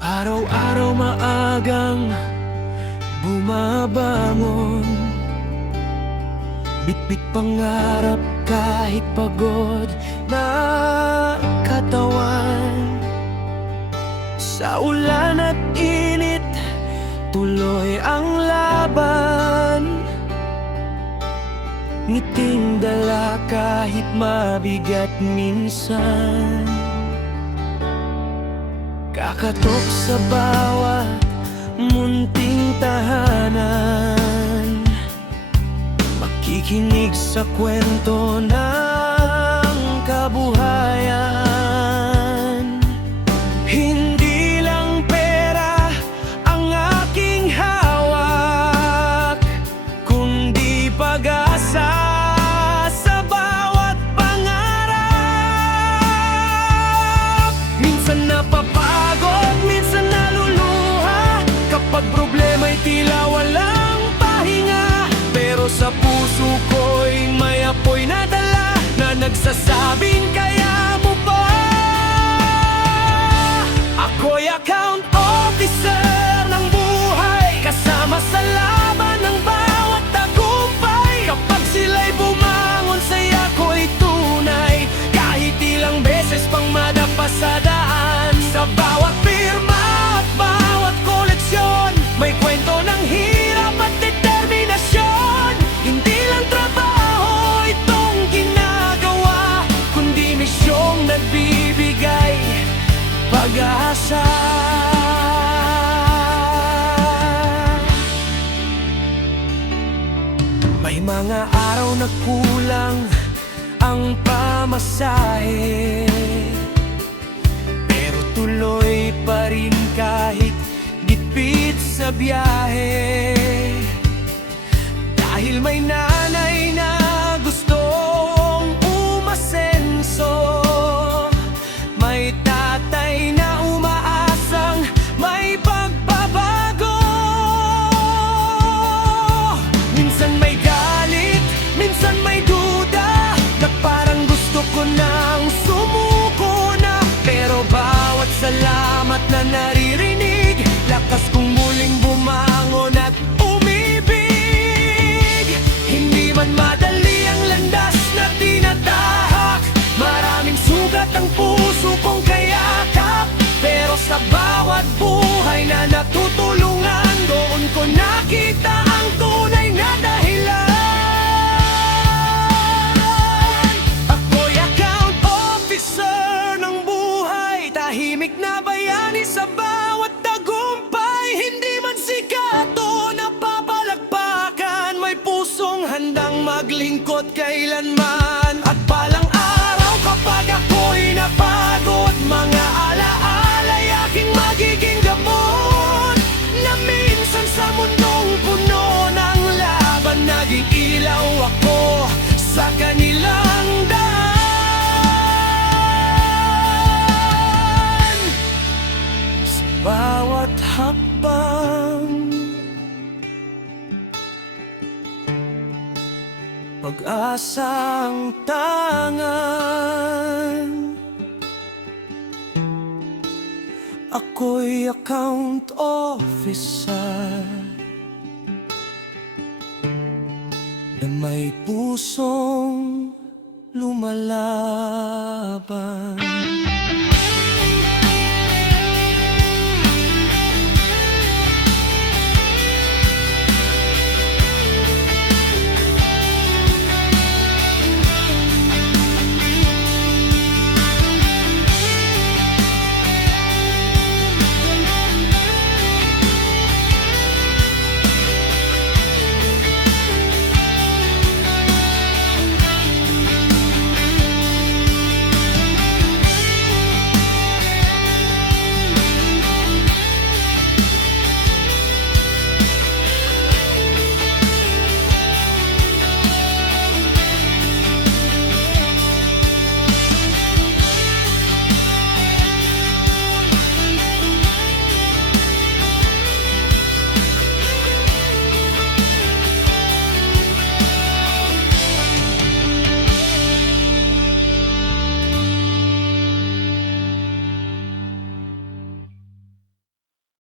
Araw-araw maagang bumabangon, bitbit pangarap kahit pagod na katawan. Sa ulan at init, tuloy ang laban. Ngiting dala kahit mabigat minsan. Kakatok sa bawat munting tahanan, makikinig sa kwento ng kabuhayan. Hindi lang pera ang aking hawak, kundi pag-asa sa bawat pangarap. Minsan napapagod, minsan naluluha, kapag problema'y tila walang pahinga. Pero sa puso ko'y may apoy na dala, na nagsasabing kaya mo pa. Ako'y account officer ng buhay, kasama sa laban ng bawat tagumpay. Kapag sila'y bumangon, saya ko'y tunay, kahit ilang beses pang madapa sa daan. Sa bawat pirma at bawat koleksyon, may kwento ng hirap at determinasyon. Hindi lang trabaho itong ginagawa, kundi misyong nagbibigay pag-asa. May mga araw na kulang ang pamasahe, pero tuloy pa rin kahit gitpit sa biyahe. Dahil may nanay na gustong umasenso, may tatay na umaasang may pagbabago. Minsan may galit, minsan may duda, na parang gusto ko nang sumuko na. Pero bawat salamat na naririnig, lakas kong muling bumangon at umibig. Hindi man madali ang landas na tinatahak, maraming sugat ang puso kong kayakap. Pero sa bawat buhay na natutulungan, doon ko nakita ang tunay na dahilan. Ako'y account officer ng buhay, tahimik na bayani sa bawat tagumpay. Hindi man sikat o napapalakpakan, may pusong handang maglingkod kailanman. At palang araw kapag ako'y napagod, mga alaala'y aking magiging gamot. Na minsan sa mundong puno ng laban, naging ilaw ako sa kanilang daan. Sa bawat hakbang, pag-asang tangan. Ako'y account officer na may pusong lumalaban.